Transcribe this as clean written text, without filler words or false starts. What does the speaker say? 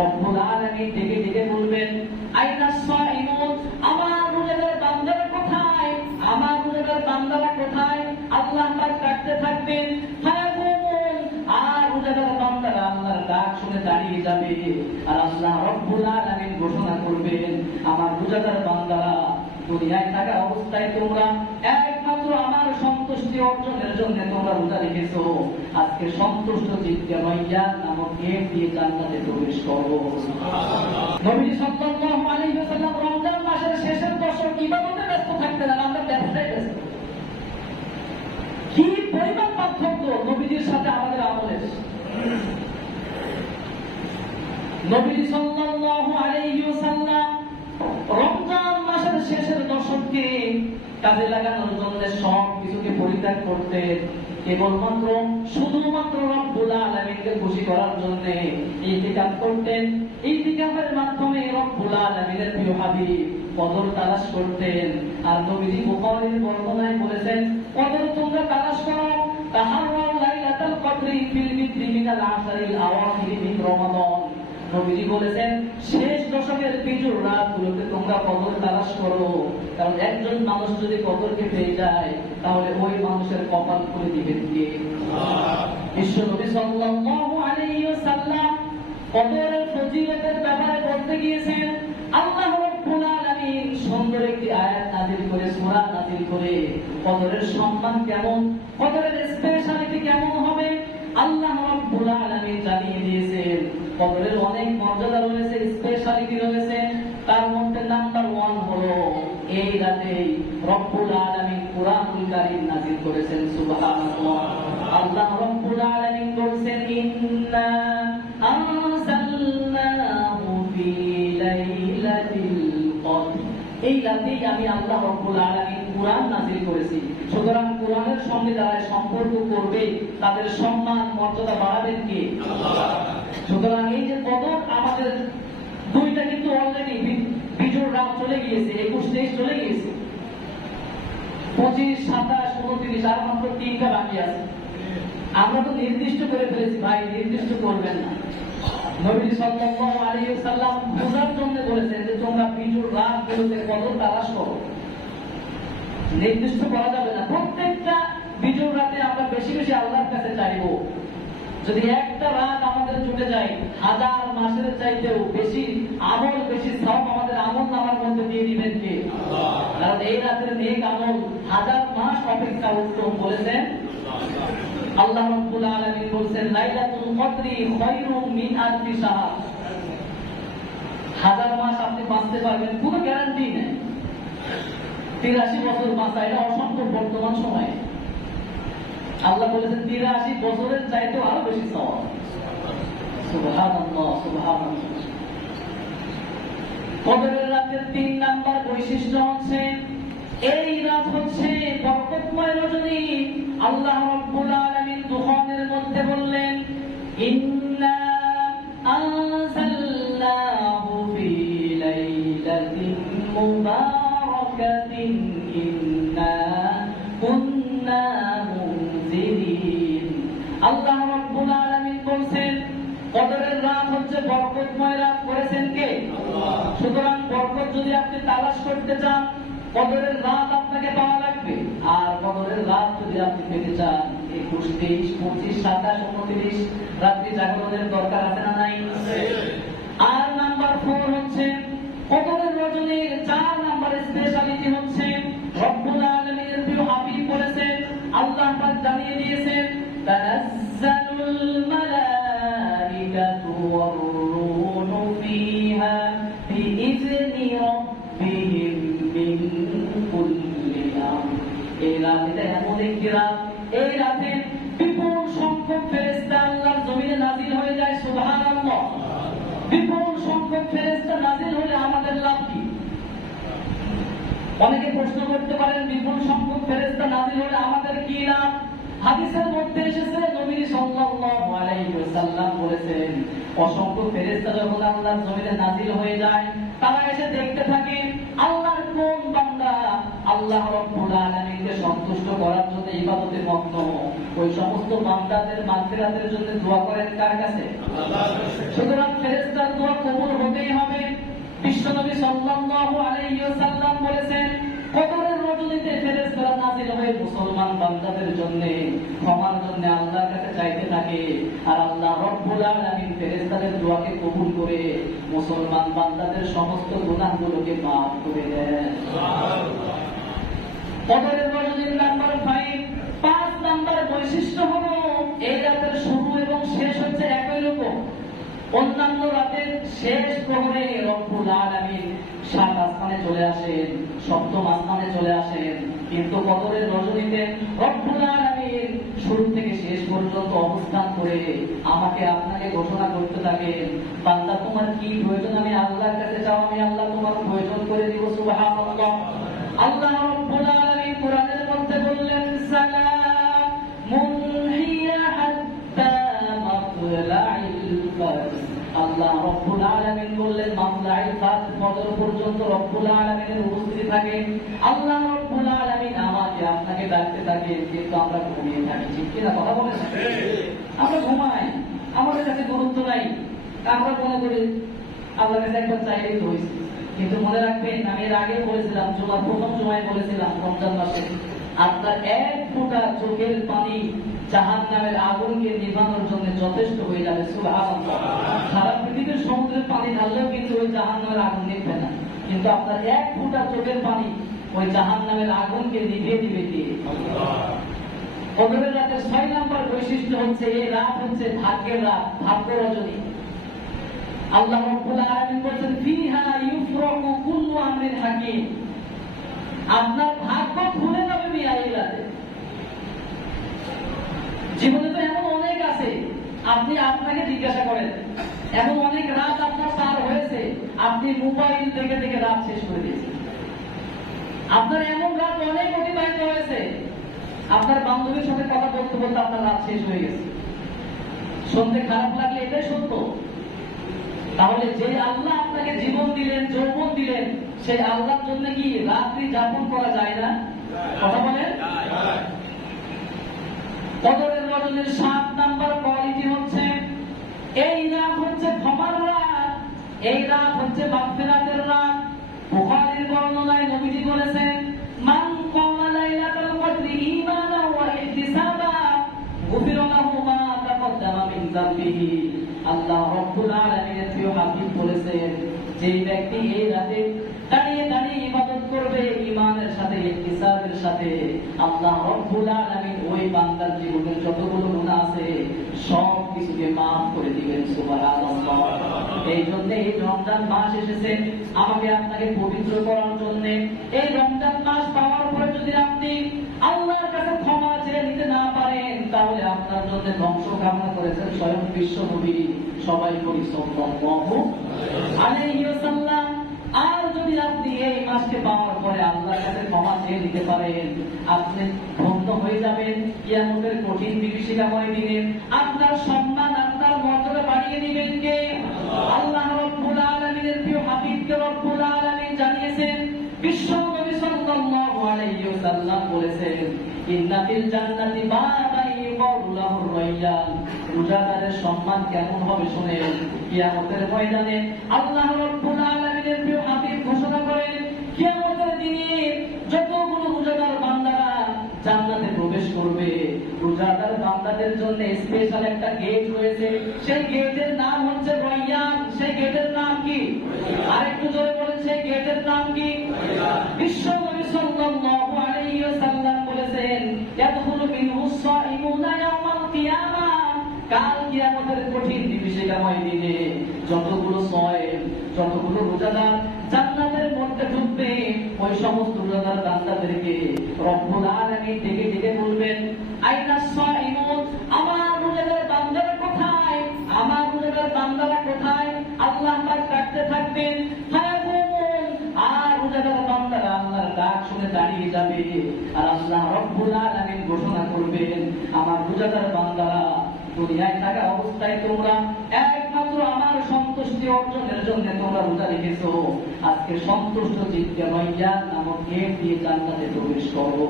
রব্বুল আলামিন ডেকে ডেকে বলবেন, আইনাস সাইমুন, আমার রোজাদার বান্দারা কোথায়, আমার রোজাদার বান্দারা কোথায়? আল্লাহ পাক ডাকতে থাকবেন, ফায়াকুমুন, আর রোজাদার বান্দারা আল্লাহর ডাক শুনে দাঁড়িয়ে যাবে, আর আল্লাহ রব্বুল আলামিন ঘোষণা করবেন, আমার রোজাদার বান্দারা দুনিয়ায় থাকা অবস্থায় তোমরা একমাত্র আমার সন্তুষ্টি অর্জনের জন্য তোমরা রোজা রেখেছো, আজকে সন্তুষ্ট চিত্তে রাইয়ান নামক গেট দিয়ে জান্নাতে প্রবেশ করো। নবী সাল্লাল্লাহু আলাইহি ওয়াসাল্লাম রমজান মাসের শেষের দশক ইবাদতে ব্যস্ত থাকতেন, আর আমরা ব্যবসায় ব্যস্ত। কি পরিমাণ পার্থক্য নবীজির সাথে আমাদের আমলের। নবী সাল্লাল্লাহু আলাইহি ওয়াসাল্লাম রমজান মাসের শেষের দশককে কাজে লাগানোর জন্য সব কিছুকে পরিত্যাগ করতেন, কেবলমাত্র শুধুমাত্র রব্বুল আলামিনকে খুশি করার জন্য ইতিকাফ করতেন। ইতিকাফের মাধ্যমে রব্বুল আলামিনের প্রিয় হাবিব কদর তালাশ করতেন। আর নবীজি বুখারীর বর্ণনায় বলেছেন, কদর তোমরা তালাশ করো, তাহাররাউ লাইলাতুল কদরি ফিল বিদরি মিনাল আশরিল আওয়াখির মিন রমাদান। নবীজি বলেছেন, শেষ দশকের বিজুর রাতগুলোতে তোমরা কদর তালাশ করো, কারণ একজন মানুষ যদি কদরকে পেয়ে যায় তাহলে ওই মানুষের কপাল খুলে দিবেন কে? বিশ্বনবী সাল্লাল্লাহু আলাইহি ওয়াসাল্লাম কদরের ফজিলতের ব্যাপারে বলতে গিয়েছেন, আল্লাহ রাব্বুল আলামিন সুন্দর একটি আয়াত নাযিল করে, সূরা নাযিল করে কদরের সম্মান কেমন, কদরের স্পেশালিটি কেমন হবে আল্লাহ রাব্বুল আলামিন জানিয়ে দিয়েছেন। কদরের অনেক মর্যাদা রয়েছে, স্পেশালিটি রয়েছে, তার মধ্যে নাম্বার 1 হলো এই রাতে রব্বুল আলামিন কুরআনুল কারীম নাযিল করেছেন। সুবহানাল্লাহ। আল্লাহ রব্বুল আলামিন বলেছেন, ইন্না আনসালনাহু ফি লাইলাতিল কদর, এই রাতেই আমি আল্লাহ রব্বুল আলামিন কুরআন নাযিল করেছি। সুতরাং কুরআনের সঙ্গে যারা সম্পর্ক করবে তাদের সম্মান মর্যাদা বাড়াবেন কে? আল্লাহ। সুতরাং এই যে কদর আমাদের দুইটা কিন্তু অলরেডি বিজুর রাত চলে গিয়েছে, 21-23 চলে গিয়েছে, 25, 27, 29 আর মাত্র 3টা বাকি আছে। আমরা তো নির্দিষ্ট করে ফেলেছি, ভাই নির্দিষ্ট করবেন না। নবী সাল্লাল্লাহু আলাইহি ওয়াসাল্লাম বোঝার জন্য বলেছেন যে তোমরা বিজুর রাতগুলোতে কদর তালাশ করো, নির্দিষ্ট করা যাবে না। প্রত্যেকটা বিজুর রাতে আমরা বেশি বেশি আল্লাহর কাছে চাইবো। যদি একটা রাত আমাদের জুটে যায়, 1000 মাসের চাইতেও বেশি আমল, বেশি সওয়াব আমাদের আমল নামার মধ্যে দিয়ে দিবেন কে? আল্লাহ। কারণ এই রাতের নেক আমল 1000 মাস অপেক্ষা উত্তম বলেছেন আল্লাহ রাব্বুল আলামিন। বলেছেন, লাইলাতুল কদরি খায়রুম মিন আলফি শাহর, 1000 মাস আপনি বাঁচতে পারবেন, কোনো গ্যারান্টি নেই। 83 বছর বাঁচা এটা অসম্ভব বর্তমান সময়ে। আল্লাহ বলেছেন 83 বছরের চাইতেও আরো বেশি সওয়াব। সুবহানাল্লাহ, সুবহানাল্লাহ। কদরের রাতের 3 নাম্বার বৈশিষ্ট্য হচ্ছে এই রাত হচ্ছে বরকতময় রজনী। আল্লাহ রাব্বুল আলামিন দুখানের মধ্যে বললেন, ইন্না আনসালনাহু ফি লাইলাতিন মুবারাকাতিন ইন্না কুন্না মুনজিরিন। আল্লাহ রাব্বুল আলামিন বলেন কদরের রাত হচ্ছে বরকতময় রাত, করেছেন কে? আল্লাহ। সুতরাং বরকত যদি আপনি তালাশ করতে চান, কদরের রাত আপনাকে পাওয়া লাগবে। আর কদরের রাত যদি আপনি পেতে চান, 21, 23, 25, 27, 29 রাত্রি জাগরণের দরকার আছে না নাই? আর নাম্বার 4 হচ্ছে কদরের রজনীর 4 নাম্বার স্পেশালিটি হচ্ছে রব্বুল আলামিনের প্রিয় হাবিব বলেছেন, আল্লাহ পাক জানিয়ে দিয়েছেন, তানাজ্জালুল মালাইকাতু ওয়ার রূহু ফিহা বিইذনি রাব্বিহিম মিন কুল্লি আমর। এই রাতে এমন একটি রাত, এই রাতে বিপুল সংখ্যক ফেরেশতা আল্লাহর জমিনে নাযিল হয়ে যায়। সুবহানাল্লাহ। বিপুল সংখ্যক ফেরেশতা নাযিল হলে আমাদের লাভ কি? অনেকে প্রশ্ন করতে পারেন, বিপুল সংখ্যক ফেরেশতা নাযিল হলে আমাদের কি লাভ? হাদিসের মধ্যে এসেছে, নবী সাল্লাল্লাহু আলাইহি ওয়াসাল্লাম বলেছেন, অসংখ্য ফেরেশতা যখন আল্লাহর জমিনে নাযিল হয়ে যায়, তারা এসে দেখতে থাকে আল্লাহর কোন বান্দা আল্লাহ রাব্বুল আলামিনকে সন্তুষ্ট করার জন্য ইবাদতে মগ্ন। ওই সমস্ত বান্দাদের মাগফিরাতের জন্য দোয়া করেন কার কাছে? আল্লাহর কাছে। সুতরাং ফেরেশতার দোয়া সাল্লাল্লাহু আলাইহি ওয়াসাল্লাম বলেছেন, কদরের রজনীতে ফেরেশতারা নাযিল হয়ে মুসলমান বান্দাদের জন্য ক্ষমার জন্য আল্লাহর কাছে চাইতে থাকে, আর আল্লাহ রাব্বুল আলামিন ফেরেশতাদের দোয়াকে কবুল করে মুসলমান বান্দাদের সমস্ত গুনাহগুলোকে মাফ করে দেন। সুবহানাল্লাহ। কদরের রজনীর নাম্বার 5 নাম্বার বৈশিষ্ট্য হলো এই রাতের শুরু এবং শেষ হচ্ছে একই রকম। অন্যান্য রাতের শেষ প্রহরে রব্বুল আলামিন 7 আসমানে চলে আসেন, 7ম আসমানে চলে আসেন, কিন্তু কদরের রজনীতে রব্বুল আলামিন শুরু থেকে শেষ পর্যন্ত অবস্থান করে আমাকে আপনাকে ঘোষণা করতে থাকেন, বান্দা তোমার কি প্রয়োজন আমি আল্লাহর কাছে চাও, আমি আল্লাহ তোমার প্রয়োজন করে দিব। সুবহানাল্লাহ। আল্লাহ রাব্বুল আলামিন কোরআনের মধ্যে বললেন, সালামুন হিয়া হাত্তা মাতলাইল ফাজর। আল্লাহ রাব্বুল আলামিন বললেন মাতলাইল ফাজর, ফজর পর্যন্ত রব্বুল আলামিনের উপস্থিতি থাকে। আল্লাহ রাব্বুল আলামিন আমাকে আপনাকে ডাকতে থাকে, কিন্তু আমরা ঘুমিয়ে থাকি। ঠিক কিনা কথা বলেছেন? আমরা ঘুমাই, আমাদের কাছে গুরুত্ব নাই, আমরা মনে করি আল্লাহর কাছে একবার চাইলেই তো হয়েছে। কিন্তু মনে রাখবেন, আমি এর আগে বলেছিলাম, প্রথম জুমায় বলেছিলাম, রমজান মাসে আপনার এক ফোঁটা চোখের পানি জাহান্নামের আগুনকে নিভানোর জন্য যথেষ্ট হয়ে যাবে। সুবহানাল্লাহ। সারা পৃথিবীর সমুদ্রের পানি ঢাললেও কিন্তু ওই জাহান্নামের আগুন নিভবে না, কিন্তু আপনার এক ফোঁটা চোখের পানি ওই জাহান্নামের আগুনকে নিভিয়ে দিবে কে? কদরের রাতের 6 নাম্বার বৈশিষ্ট্য হচ্ছে এই রাত হচ্ছে ভাগ্যের রাত, ভাগ্য রজনী। আল্লাহ রাব্বুল আলামিন বলেন, ফিহা ইউফরাকু কুল্লু আমরিন হাকিম। আপনার ভাগ্য খুলে যাবে এই রাতে। জীবনে তো এমন অনেক আছে, আপনি আপনাকে জিজ্ঞাসা করেন, এমন অনেক রাত আপনার পার হয়েছে, আপনি মোবাইল দেখে দেখে রাত শেষ করে দিয়েছেন। আপনার এমন রাত অনেক অতিবাহিত হয়েছে, আপনার বান্ধবীর সাথে কথা বলতে বলতে আপনার রাত শেষ হয়ে গেছে। শুনতে খারাপ লাগলে এটাই সত্য। তাহলে যে আল্লাহ আপনাকে জীবন দিলেন, যৌবন দিলেন, সেই আল্লাহর জন্য কি রাত্রি যাপন করা যায় না? কথা বলেন। কদরের রজনীর 7 নাম্বার কোয়ালিটি হচ্ছে এই রাত হচ্ছে ক্ষমার রাত, এই রাত হচ্ছে মাগফিরাতের রাত। বুখারীর বর্ণনায় নবীজি বলেছেন, মান ক্বামা লাইলাতুল কদরি ঈমানান ওয়া ইহতিসাবান গুফিরা লাহু মা তাকদ্দামা মিন যামবিহি। আল্লাহ রাব্বুল আলামিনের প্রিয় হাবিব বলেছেন, যে ব্যক্তি এই রাতে দাঁড়িয়ে দাঁড়িয়ে ইবাদত করবে ঈমানের সাথে, ইহতিসাবের সাথে, আল্লাহ রাব্বুল আলামিন ওই বান্দার জীবনের যতগুলো গুনাহ আছে সব কিছুকে maaf করে দিবেন। সুবহানাল্লাহ। এই জন্য এই রমজান মাস এসেছে আমাকে আপনাকে পবিত্র করার জন্য। এই রমজান মাস পাওয়ার পরে যদি আপনি আল্লাহর কাছে ক্ষমা চেয়ে নিতে না পারেন, তাহলে আপনার জন্য ধ্বংস কামনা করেছেন স্বয়ং বিশ্ব নবী। সবাই করি সাল্লাল্লাহু আলাইহি ওয়াসাল্লাম। আর যদি আপনি এই মাসকে পাওয়ার পরে আল্লাহর কাছে ক্ষমা চেয়ে নিতে পারেন, আপনি ধন্য হয়ে যাবেন কিয়ামতের কঠিন বিভীষিকাময় দিনে। আপনার সম্মান, আপনার মর্যাদা বাড়িয়ে দিবেন কে? আল্লাহ রাব্বুল আলামিনের প্রিয় হাবিবকে রব্বুল আলামিন জানিয়েছেন, বিশ্ব নবী সাল্লাল্লাহু আলাইহি ওয়াসাল্লাম বলেছেন, ইন্না ফিল জান্নাতি বাবান ইউকালু লাহুর রায়্যান। রোজাদারের সম্মান কেমন হবে শুনেন, কিয়ামতের ময়দানে আল্লাহ রাব্বুল আলামিনের প্রিয় হাবিব ঘোষণা করেন, কিয়ামতের দিনে যতগুলো রোজাদার বান্দারা জান্নাতে প্রবেশ করবে, রোজাদার বান্দাদের জন্য স্পেশাল একটা গেট রয়েছে, সেই গেটের নাম হচ্ছে রায়্যান। সেই গেটের নাম কি? আরেকটু জোরে বলেন, সেই গেটের নাম কি? বিশ্ব নবী সাল্লাল্লাহু আলাইহি ওয়াসাল্লাম বলেছেন, ইয়াদখুলু মিনহুস সাইমুনা ইয়াওমাল কিয়ামাহ। কাল কিয়ামতের কঠিন বিভীষিকাময় দিনে যতগুলো সায়েম, যতগুলো রোজাদার জান্নাতের মধ্যে ঢুকবে, ওই সমস্ত রোজাদার বান্দাদেরকে রব্বুল আলামিন ডেকে ডেকে বলবেন, আইনাস সাইমুন, আমার রোজাদার বান্দারা কোথায়? আমার রোজাদার বান্দারা কোথায়? আল্লাহ পাক ডাকতে থাকবেন, ফায়াকুমুন, আর রোজাদার বান্দারা আল্লাহর ডাক শুনে দাঁড়িয়ে যাবে, আর আল্লাহ রব্বুল আলামিন ঘোষণা করবেন, আমার রোজাদার বান্দারা দুনিয়ায় থাকা অবস্থায় তোমরা একমাত্র আমার সন্তুষ্টি অর্জনের জন্য তোমরা রোজা রেখেছো, আজকে সন্তুষ্ট চিত্তে রায়্যান নামক গেট দিয়ে জান্নাতে প্রবেশ করো।